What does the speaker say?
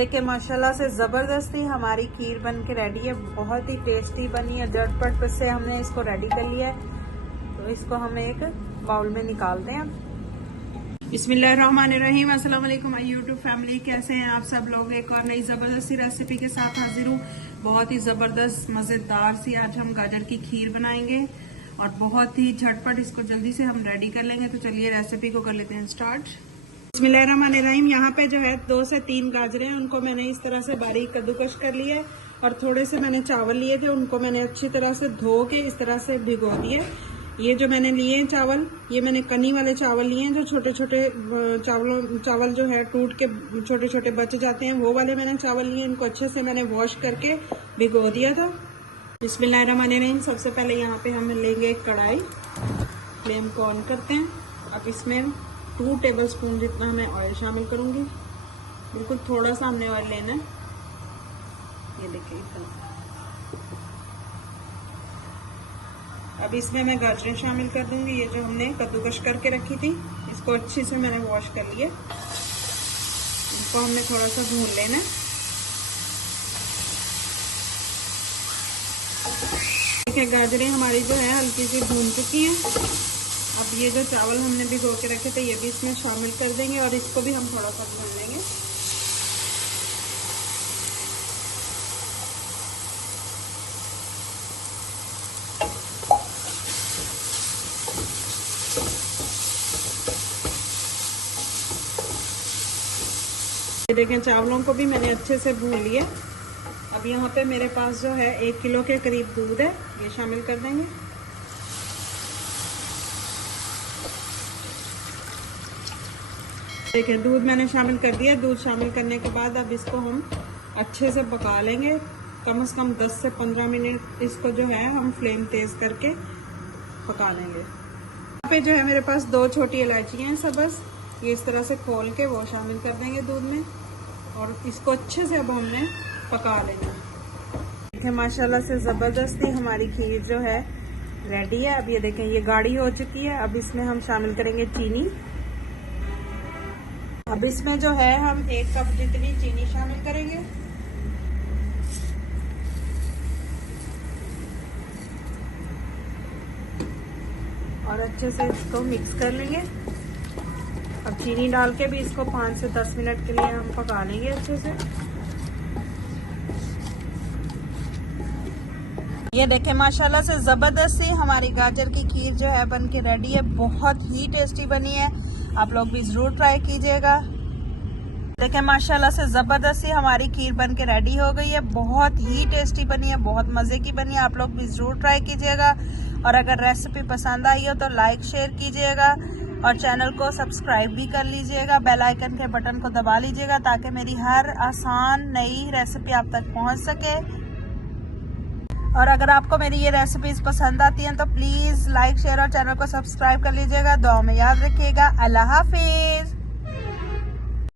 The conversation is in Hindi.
देखिए माशाल्लाह से ज़बरदस्ती हमारी खीर बन के रेडी है। बहुत ही टेस्टी बनी है। झटपट से हमने इसको रेडी कर लिया है, तो इसको हम एक बाउल में निकालते हैं। बिस्मिल्लाहिर्रहमानिर्रहीम। अस्सलाम वालेकुम यूट्यूब फैमिली, कैसे हैं आप सब लोग। एक और नई ज़बरदस्ती रेसिपी के साथ हाजिर हूँ। बहुत ही ज़बरदस्त मज़ेदार सी आज हम गाजर की खीर बनाएंगे और बहुत ही झटपट इसको जल्दी से हम रेडी कर लेंगे। तो चलिए रेसिपी को कर लेते हैं स्टार्ट। बिस्मिल्लाहिर्रहमानिर्रहीम। यहाँ पे जो है 2 से 3 गाजरें हैं, उनको मैंने इस तरह से बारीक कद्दूकश कर लिया है। और थोड़े से मैंने चावल लिए थे, उनको मैंने अच्छी तरह से धो के इस तरह से भिगो दिए। ये जो मैंने लिए हैं चावल, ये मैंने कनी वाले चावल लिए हैं, जो छोटे छोटे चावल जो है टूट के छोटे छोटे बच जाते हैं, वो वाले मैंने चावल लिए। इनको अच्छे से मैंने वॉश करके भिगो दिया था। बिस्मिल्लाहिर्रहमानिर्रहीम। सबसे पहले यहाँ पे हम लेंगे एक कढ़ाई, फ्लेम को ऑन करते हैं। अब इसमें 2 टेबलस्पून जितना मैं ऑयल शामिल करूंगी। बिल्कुल थोड़ा सा हमने ऑयल लेना है, ये देखिए इतना। अब इसमें मैं गाजरें शामिल कर दूंगी। ये जो हमने कद्दूकश करके रखी थी, इसको अच्छे से मैंने वॉश कर लिया। इसको हमने थोड़ा सा भून लेना है। देखिए गाजरें हमारी जो है हल्की सी भून चुकी हैं। अब ये जो चावल हमने भिगो के रखे थे, ये भी इसमें शामिल कर देंगे और इसको भी हम थोड़ा सा भून लेंगे। ये देखें चावलों को भी मैंने अच्छे से भून लिया। अब यहाँ पे मेरे पास जो है 1 किलो के करीब दूध है, ये शामिल कर देंगे। देखिए दूध मैंने शामिल कर दिया। दूध शामिल करने के बाद अब इसको हम अच्छे से पका लेंगे। कम से कम 10 से 15 मिनट इसको जो है हम फ्लेम तेज करके पका लेंगे। यहाँ पे जो है मेरे पास 2 छोटी इलायचियाँ हैं सब्ज़, ये इस तरह से खोल के वो शामिल कर देंगे दूध में और इसको अच्छे से अब हमने पका लेना। देखिए माशाल्लाह से ज़बरदस्ती हमारी खीर जो है रेडी है। अब ये देखें ये गाढ़ी हो चुकी है। अब इसमें हम शामिल करेंगे चीनी। अब इसमें जो है हम 1 कप जितनी चीनी शामिल करेंगे। और अच्छे से इसको मिक्स कर लेंगे। अब चीनी डाल के भी इसको 5 से 10 मिनट के लिए हम पका लेंगे अच्छे से। ये देखें माशाल्लाह से ज़बरदस्ती हमारी गाजर की खीर जो है बन के रेडी है। बहुत ही टेस्टी बनी है, आप लोग भी ज़रूर ट्राई कीजिएगा। देखें माशाल्लाह से ज़बरदस्ती हमारी खीर बन के रेडी हो गई है। बहुत ही टेस्टी बनी है, बहुत मज़े की बनी है, आप लोग भी ज़रूर ट्राई कीजिएगा। और अगर रेसिपी पसंद आई हो तो लाइक शेयर कीजिएगा और चैनल को सब्सक्राइब भी कर लीजिएगा। बेल आइकन के बटन को दबा लीजिएगा ताकि मेरी हर आसान नई रेसिपी आप तक पहुंच सके। और अगर आपको मेरी ये रेसिपीज पसंद आती हैं तो प्लीज़ लाइक शेयर और चैनल को सब्सक्राइब कर लीजिएगा। दुआ में याद रखिएगा। अल्लाह हाफिज़।